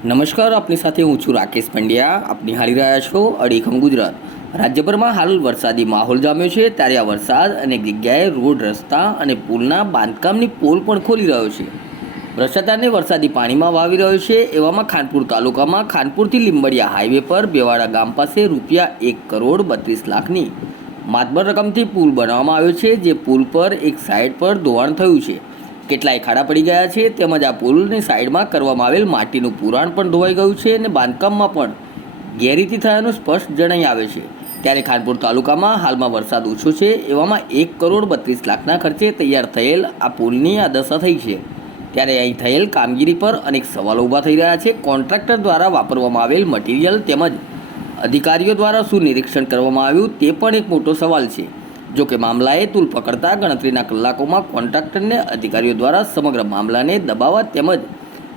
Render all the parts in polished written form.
નમસ્કાર, આપની સાથે હું છું રાકેશ પંડ્યા. આપ નિહાળી રહ્યા છો અડીખમ ગુજરાત. રાજ્યભરમાં હાલ વરસાદી માહોલ જામ્યો છે, ત્યારે આ વરસાદ અનેક જગ્યાએ રોડ, રસ્તા અને પુલના બાંધકામની પોલ પણ ખોલી રહ્યો છે. ભ્રષ્ટાચારને વરસાદી પાણીમાં વાવી રહ્યો છે. એવામાં ખાનપુર તાલુકામાં ખાનપુરથી લીંબડિયા હાઈવે પર બેવાડા ગામ પાસે ₹1,32,00,000ની માતબર રકમથી પુલ બનાવવામાં આવ્યો છે. જે પુલ પર એક સાઈડ પર ધોવાણ થયું છે, કેટલાય ખાડા પડી ગયા છે, તેમજ આ પુલની સાઈડમાં કરવામાં આવેલ માટીનું પુરાણ પણ ધોવાઈ ગયું છે અને બાંધકામમાં પણ ગેરરીતિ થયાનું સ્પષ્ટ જણાઈ આવે છે. ત્યારે ખાનપુર તાલુકામાં હાલમાં વરસાદ ઓછો છે, એવામાં ₹1,32,00,000ના ખર્ચે તૈયાર થયેલ આ પુલની આ દશા થઈ છે. ત્યારે અહીં થયેલ કામગીરી પર અનેક સવાલો ઊભા થઈ રહ્યા છે. કોન્ટ્રાક્ટર દ્વારા વાપરવામાં આવેલ મટીરિયલ તેમજ અધિકારીઓ દ્વારા શું નિરીક્ષણ કરવામાં આવ્યું તે પણ એક મોટો સવાલ છે. જોકે મામલાએ તૂલ પકડતા ગણતરીના કલાકોમાં કોન્ટ્રાક્ટરને અધિકારીઓ દ્વારા સમગ્ર મામલાને દબાવવા તેમજ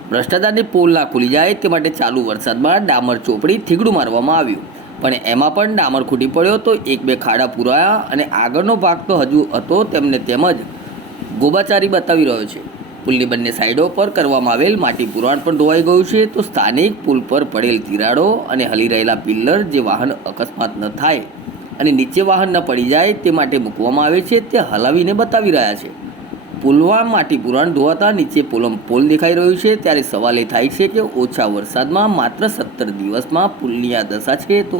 ભ્રષ્ટાચારની પોલ ના ખુલી જાય તે માટે ચાલુ વરસાદમાં ડામર ચોપડી થીગડું મારવામાં આવ્યું, પણ એમાં પણ ડામર ખૂટી પડ્યો તો એક બે ખાડા પુરાયા અને આગળનો ભાગ તો હજુ હતો તેમને તેમજ ગોબાચારી બતાવી રહ્યો છે. પુલની બંને સાઈડો પર કરવામાં આવેલ માટી પુરાણ પણ ધોવાઈ ગયું છે, તો સ્થાનિક પુલ પર પડેલ તિરાડો અને હલી રહેલા પિલ્લર જે વાહન અકસ્માત ન થાય અને નીચે વાહન ન પડી જાય તે માટે મૂકવામાં આવે છે, તે હલાવીને બતાવી રહ્યા છે. પુલમાં માટી પુરાણ ધોવાતા નીચે પોલ દેખાઈ રહ્યું છે. ત્યારે સવાલ એ થાય છે કે ઓછા વરસાદમાં માત્ર 17 દિવસમાં પુલની આ દશા છે, તો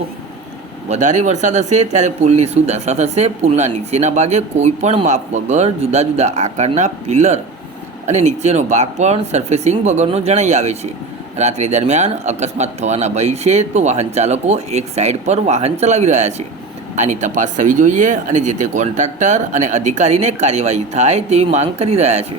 વધારે વરસાદ હશે ત્યારે પુલની શું દશા થશે? પુલના નીચેના ભાગે કોઈ પણ માપ વગર જુદા જુદા આકારના પિલર અને નીચેનો ભાગ પણ સરફેસિંગ વગરનો જણાઈ આવે છે. રાત્રિ દરમિયાન અકસ્માત થવાના ભય છે, તો વાહન ચાલકો એક સાઈડ પર વાહન ચલાવી રહ્યા છે. આની તપાસ થવી જોઈએ અને જે તે કોન્ટ્રાક્ટર અને અધિકારીને કાર્યવાહી થાય તેવી માંગ કરી રહ્યા છે.